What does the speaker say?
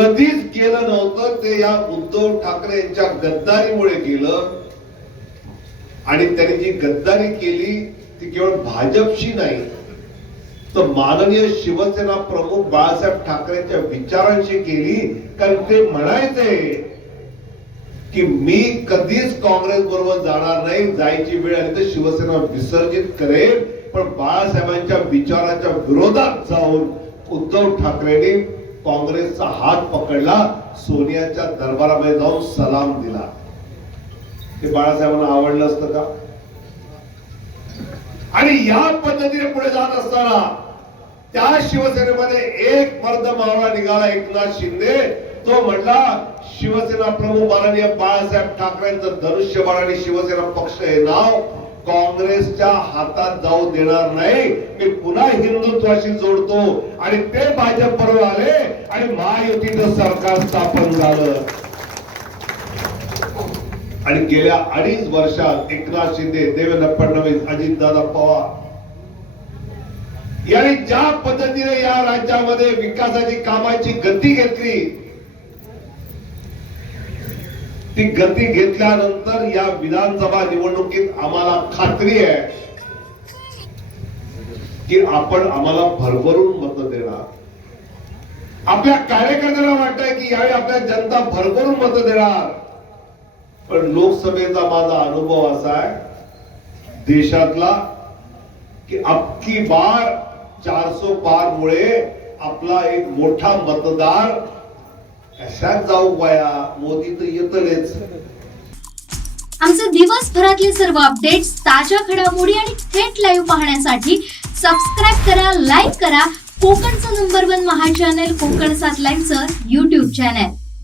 कधीच केलं नव्हतं ते या उद्धव ठाकरे यांच्या गद्दारीमुळे केलं। आणि त्यांनी जी गद्दारी केली ती केवळ भाजपशी नाही तर माननीय शिवसेना प्रमुख बाळासाहेब ठाकरेंच्या विचारांशी केली। कारण ते म्हणायचे की मी कधीच काँग्रेस बरोबर जाणार नाही, जायची वेळ आली तर शिवसेना विसर्जित करेल, पण बाळासाहेबांच्या विचाराच्या विरोधात जाऊन उद्धव ठाकरेंनी काँग्रेसचा हात पकडला, सोनियाच्या दरबारामध्ये जाऊन सलाम दिला। ते बाळासाहेबांना आवडलं असतं का? आणि या पद्धतीने पुढे जात असताना त्या शिवसेनेमध्ये एक मर्द मावळा निघाला, एकनाथ शिंदे। तो म्हणला शिवसेना प्रमुख माननीय बाळासाहेब ठाकरेंचं धनुष्यबाण आणि शिवसेना पक्ष हे नाव काँग्रेसच्या हातात जाऊ देणार नाही, मी पुन्हा हिंदुत्वाशी जोडतो। आणि ते भाजप बरोबर आले आणि महायुतीचं सरकार स्थापन झालं। आणि गेल्या 2.5 वर्षात एकनाथ शिंदे, देवेंद्र फडणवीस, अजितदादा पवार यांनी ज्या पद्धतीने या राज्यामध्ये विकासाची कामाची गती घेतली, ती गती घेतल्यानंतर या विधानसभा निवडणुकीत आम्हाला खात्री आहे की आपण आम्हाला भरभरून मतं देणार। आपल्या कार्यकर्त्यांना वाटतंय की यावेळी आपल्या जनता भरभरून मतं देणार, पण लोकसभेचा माझा अनुभव असा आहे देशातला की अबकी बार 400 पार मुळे आपला एक मोठा मतदार कशात जाऊ पाया, मोदी तर येतलेच। आमचे दिवसभरातले सर्व अपडेट्स, ताज्या घडामोडी आणि थेट लाईव्ह पाहण्यासाठी सबस्क्राईब करा, लाईक करा कोकणचं नंबर 1 महा चॅनल कोकण 7 लाईव्हचं YouTube चॅनल।